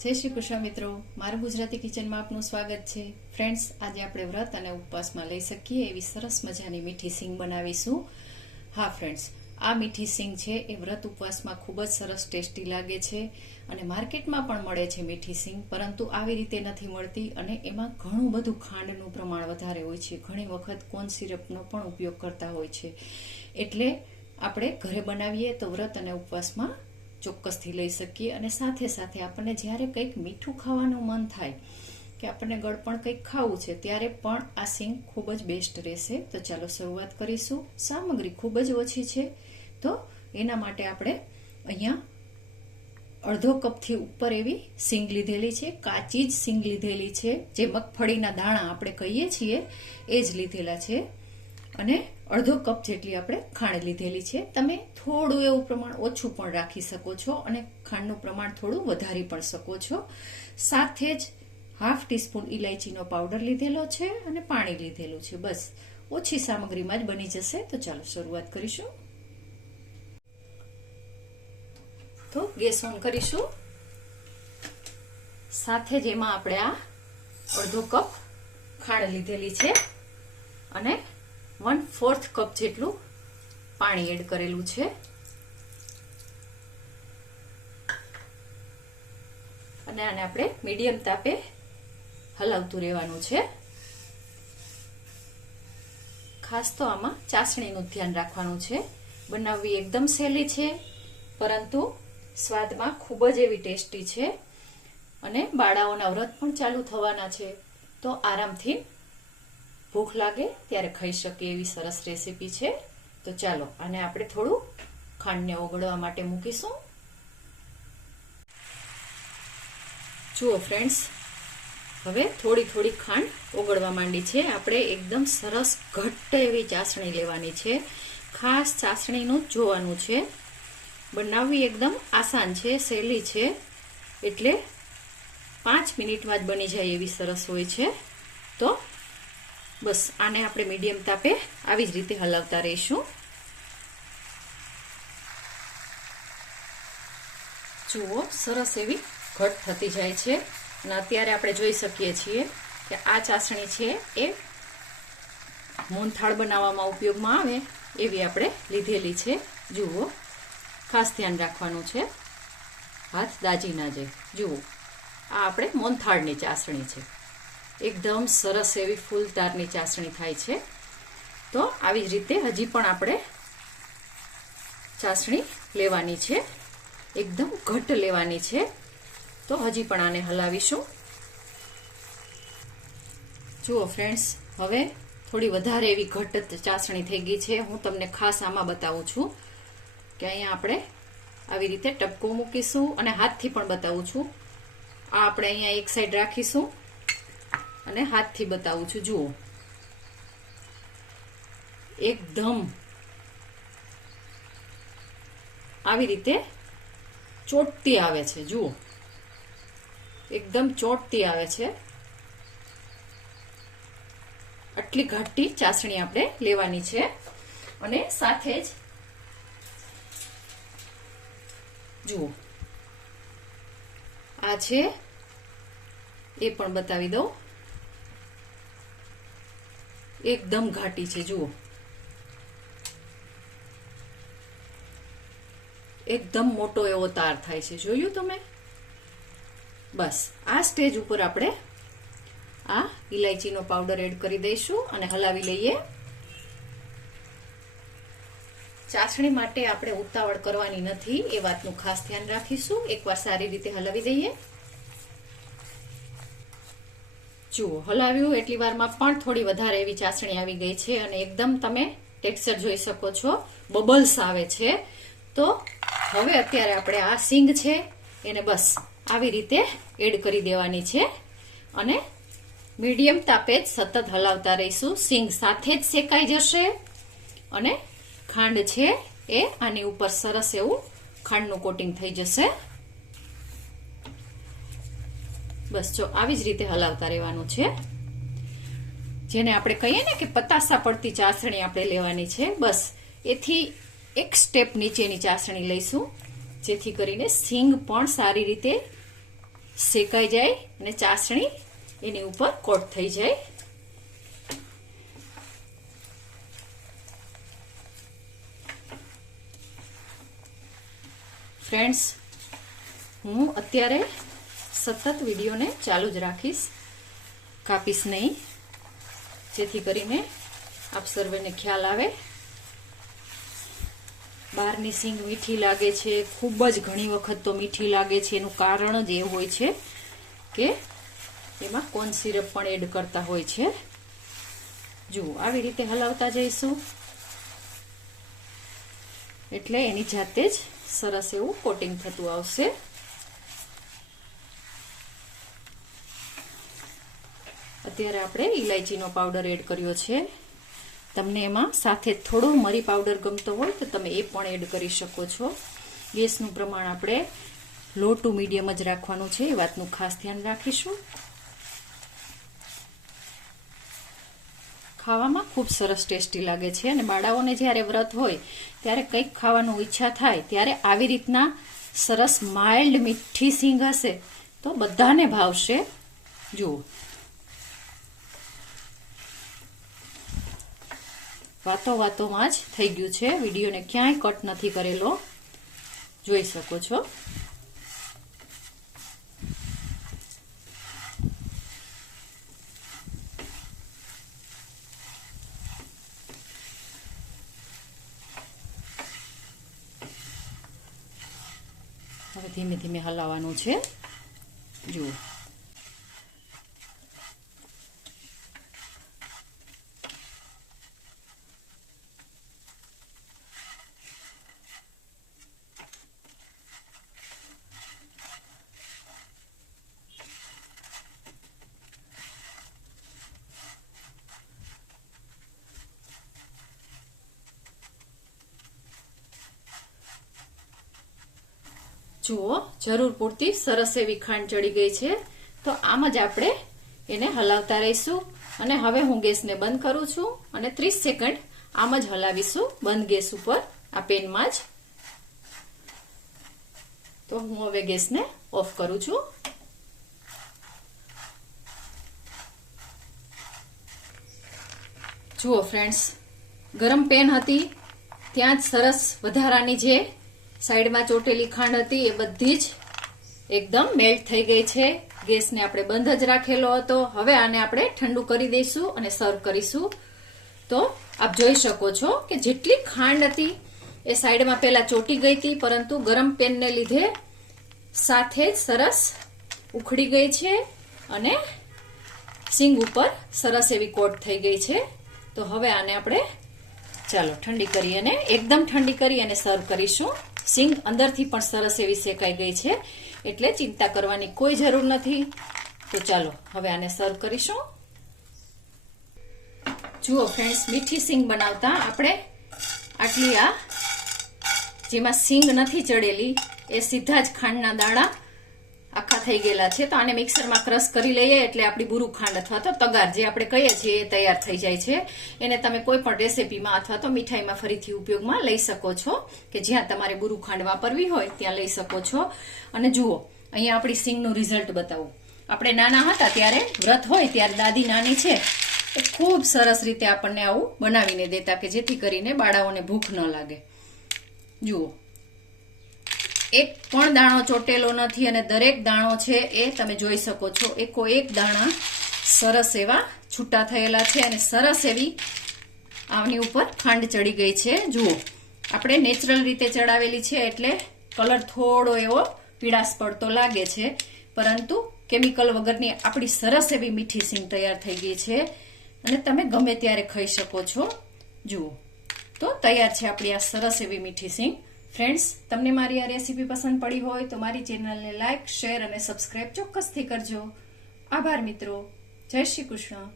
જય શ્રી કૃષ્ણ મિત્રો, મારું ગુજરાતી કિચનમાં આપનું સ્વાગત છે. ફ્રેન્ડ્સ, આજે આપણે વ્રત અને ઉપવાસમાં લઈ શકીએ એવી સરસ મજાની મીઠી સિંગ બનાવીશું. હા ફ્રેન્ડ્સ, આ મીઠી સિંગ છે એ વ્રત ઉપવાસમાં ખૂબ જ સરસ ટેસ્ટી લાગે છે અને માર્કેટમાં પણ મળે છે મીઠી સિંગ, પરંતુ આવી રીતે નથી મળતી અને એમાં ઘણું બધું ખાંડનું પ્રમાણ વધારે હોય છે. ઘણી વખત કોર્ન સિરપનો પણ ઉપયોગ કરતા હોય છે. એટલે આપણે ઘરે બનાવીએ તો વ્રત અને ઉપવાસમાં ચોક્કસથી લઈ શકીએ. અને સાથે સાથે આપણને જ્યારે કંઈક મીઠું ખાવાનું મન થાય કે આપણને ગળપણ કંઈક ખાવું છે ત્યારે પણ આ સિંગ ખૂબ જ બેસ્ટ રહેશે. તો ચાલો શરૂઆત કરીશું. સામગ્રી ખૂબ જ ઓછી છે, તો એના માટે આપણે અહીંયા અડધો કપથી ઉપર એવી સિંગ લીધેલી છે. કાચી જ સિંગ લીધેલી છે, જે મગફળીના દાણા આપણે કહીએ છીએ એ જ લીધેલા છે. અને અડધો કપ જેટલી આપણે ખાંડ લીધેલી છે. તમે થોડું એવું પ્રમાણ ઓછું પણ રાખી શકો છો અને ખાંડનું પ્રમાણ થોડું વધારી પણ શકો છો. સાથે જ હાફ ટીસ્પૂન ઇલાયચીનો પાવડર લીધેલો છે અને પાણી લીધેલું છે. બસ ઓછી સામગ્રીમાં જ બની જશે. તો ચાલો શરૂઆત કરીશું. તો ગેસ ઓન કરીશું. સાથે જ એમાં આપણે આ અડધો કપ ખાંડ લીધેલી છે અને 1/4 કપ જેટલું પાણી એડ કરેલું છે. અને આને આપણે મીડિયમ તાપે હલાવતું રહેવાનું છે. ખાસ તો આમાં ચાસણીનું ધ્યાન રાખવાનું છે. બનાવવી એકદમ સહેલી છે, પરંતુ સ્વાદમાં ખૂબ જ એવી ટેસ્ટી છે. અને બાળાઓના વ્રત પણ ચાલુ થવાના છે, તો આરામથી ભૂખ લાગે ત્યારે ખાઈ શકીએ એવી સરસ રેસીપી છે. તો ચાલો આને આપણે થોડું ખાંડને ઓગળવા માટે મૂકીશું. જુઓ ફ્રેન્ડ્સ, હવે થોડી થોડી ખાંડ ઓગળવા માંડી છે. આપણે એકદમ સરસ ઘટ્ટ એવી ચાસણી લેવાની છે. ખાસ ચાસણીનું જ જોવાનું છે. બનાવવી એકદમ આસાન છે, સહેલી છે, એટલે 5 મિનિટમાં જ બની જાય એવી સરસ હોય છે. તો બસ આને આપણે મીડિયમ તાપે આવી જ રીતે હલાવતા રહીશું. જુઓ, સરસ એવી ઘટ થતી જાય છે અને અત્યારે આપણે જોઈ શકીએ છીએ કે આ ચાસણી છે એ મોહનથાળ બનાવવામાં ઉપયોગમાં આવે એવી આપણે લીધેલી છે. જુઓ, ખાસ ધ્યાન રાખવાનું છે, હાથ દાજી ના જાય. જુઓ, આ આપણે મોહનથાળની ચાસણી છે. એકદમ સરસ એવી ફૂલ તારની ચાસણી થાય છે. તો આવી જ રીતે હજી પણ આપણે ચાસણી લેવાની છે, એકદમ ઘટ્ટ લેવાની છે. તો હજી પણ આને હલાવીશું. જુઓ ફ્રેન્ડ્સ, હવે થોડી વધારે એવી ઘટ્ટ ચાસણી થઈ ગઈ છે. હું તમને ખાસ આમાં બતાવું છું કે અહીંયા આપણે આવી રીતે ટપકું મૂકીશું અને હાથથી પણ બતાવું છું. આ આપણે અહીંયા એક સાઈડ રાખીશું અને હાથથી બતાવું છું. જુઓ, એકદમ આવી રીતે ચોટતી આવે છે. જુઓ, એકદમ ચોટતી આવે છે. આટલી ઘાટી ચાસણી આપણે લેવાની છે. અને સાથે જ જુઓ, આ છે એ પણ બતાવી દઉં. એકદમ ઘાટી છે. જુઓ, એકદમ મોટો એવો તાર થાય છે. જોયું તમે? બસ આ સ્ટેજ ઉપર આપણે આ ઇલાયચીનો પાવડર એડ કરી દઈશું અને હલાવી લઈએ. ચાસણી માટે આપણે ઉતાવળ કરવાની નથી, એ વાતનું ખાસ ધ્યાન રાખીશું. એકવાર સારી રીતે હલાવી દઈએ. જુઓ, હલાવ્યું એટલી વારમાં પણ થોડી વધારે એવી ચાસણી આવી ગઈ છે અને એકદમ તમે ટેક્સચર જોઈ શકો છો, બબલ્સ આવે છે. તો હવે અત્યારે આપણે આ સિંગ છે એને બસ આવી રીતે એડ કરી દેવાની છે અને મીડિયમ તાપે જ સતત હલાવતા રહીશું. સિંગ સાથે જ શેકાઈ જશે અને ખાંડ છે એ આની ઉપર સરસ એવું ખાંડનું કોટિંગ થઈ જશે. બસ જો આવી જ રીતે હલાવતા રહેવાનું છે. જેને આપણે કહીએ ને કે પતાસા પડતી ચાસણી આપણે લેવાની છે. બસ એથી એક સ્ટેપ નીચેની ચાસણી લઈશું, જેથી કરીને સિંગ પણ સારી રીતે શેકાઈ જાય અને ચાસણી એની ઉપર કોટ થઈ જાય. ફ્રેન્ડ્સ, હું અત્યારે સતત વિડીયોને ચાલુ જ રાખીશ, કાપીશ નહીં, જેથી કરીને આપ સર્વેને ખ્યાલ આવે. બહારની સિંગ મીઠી લાગે છે, ખૂબ જ ઘણી વખત તો મીઠી લાગે છે. એનું કારણ જ એ હોય છે કે એમાં કોર્ન સિરપ પણ એડ કરતા હોય છે. જુઓ, આવી રીતે હલાવતા જઈશું એટલે એની જાતે જ સરસ એવું કોટિંગ થતું આવશે. અત્યારે આપણે ઇલાયચીનો પાવડર એડ કર્યો છે. તમને એમાં સાથે થોડો મરી પાવડર ગમતો હોય તો તમે એ પણ એડ કરી શકો છો. ગેસનું પ્રમાણ આપણે લો ટુ મીડિયમ જ રાખવાનું છે, એ વાતનું ખાસ ધ્યાન રાખીશું. ખાવામાં ખૂબ સરસ ટેસ્ટી લાગે છે અને બાળાઓને જ્યારે વ્રત હોય ત્યારે કંઈક ખાવાનું ઈચ્છા થાય ત્યારે આવી રીતના સરસ માઇલ્ડ મીઠી સિંગ હશે તો બધાને ભાવશે. જુઓ, વાતોમાં જ થઈ ગયું છે. વિડીયોને ક્યાંય કટ નથી કરેલો, જોઈ શકો છો. હવે ધીમે ધીમે હલાવવાનું છે. જુઓ, જરૂર પૂરતી સરસ એવી ખાંડ ચડી ગઈ છે. તો આમ જ આપણે એને હલાવતા રહીશું. અને હવે હું ગેસને બંધ કરું છું અને 30 સેકન્ડ આમ જ હલાવીશું બંધ ગેસ ઉપર, આ પેનમાં જ. તો હું હવે ગેસને ઓફ કરું છું. જુઓ ફ્રેન્ડ્સ, ગરમ પેન હતી ત્યાં જ સરસ વધારાની જે સાઈડમાં ચોટેલી ખાંડ હતી એ બધી જ એકદમ મેલ્ટ થઈ ગઈ છે. ગેસને આપણે બંધ જ રાખેલો હતો. હવે આને આપણે ઠંડુ કરી દઈશું અને સર્વ કરીશું. તો આપ જોઈ શકો છો કે જેટલી ખાંડ હતી એ સાઈડમાં પહેલા ચોટી ગઈ હતી, પરંતુ ગરમ પેનને લીધે સાથે જ સરસ ઉખડી ગઈ છે અને સિંગ ઉપર સરસ એવી કોટ થઈ ગઈ છે. તો હવે આને આપણે ચાલો ઠંડી કરી અને એકદમ ઠંડી કરી અને સર્વ કરીશું. સિંગ અંદરથી પણ સરસ એવી શેકાઈ ગઈ છે એટલે ચિંતા કરવાની કોઈ જરૂર નથી. તો ચાલો હવે આને સર્વ કરીશું. જુઓ ફ્રેન્ડ્સ, મીઠી સિંગ બનાવતા આપણે આટલી આ જેમાં સિંગ નથી ચડેલી એ સીધા જ ખાંડના દાણા આખા થઈ ગયેલા છે. તો આને મિક્સરમાં ક્રશ કરી લઈએ એટલે આપણી બુરુ ખાંડ અથવા તો તગાર જે આપણે કહીએ છીએ એ તૈયાર થઈ જાય છે. એને તમે કોઈ પણ રેસીપીમાં અથવા તો મીઠાઈમાં ફરીથી ઉપયોગમાં લઈ શકો છો, કે જ્યાં તમારે બુરુ ખાંડ વાપરવી હોય ત્યાં લઈ શકો છો. અને જુઓ, અહીંયા આપણી સિંગનું રિઝલ્ટ બતાવું. આપણે નાના હતા ત્યારે વ્રત હોય ત્યારે દાદી નાની છે તો ખૂબ સરસ રીતે આપણને આવું બનાવીને દેતા કે જેથી કરીને બાળાઓને ભૂખ ન લાગે. જુઓ, એક પણ દાણો ચોટેલો નથી અને દરેક દાણો છે એ તમે જોઈ શકો છો એકો એક દાણા સરસ એવા છૂટા થયેલા છે અને સરસ એવી આની ઉપર ખાંડ ચડી ગઈ છે. જુઓ, આપણે નેચરલ રીતે ચડાવેલી છે એટલે કલર થોડો એવો પીળાશ પડતો લાગે છે, પરંતુ કેમિકલ વગરની આપણી સરસ એવી મીઠી સિંગ તૈયાર થઈ ગઈ છે અને તમે ગમે ત્યારે ખાઈ શકો છો. જુઓ, તો તૈયાર છે આપણી આ સરસ એવી મીઠી સિંગ. ફ્રેન્ડ્સ, તમને મારી આ રેસીપી પસંદ પડી હોય તો મારી ચેનલને લાઈક, શેર અને સબસ્ક્રાઇબ ચોક્કસથી કરજો. આભાર મિત્રો. જય શ્રી કૃષ્ણ.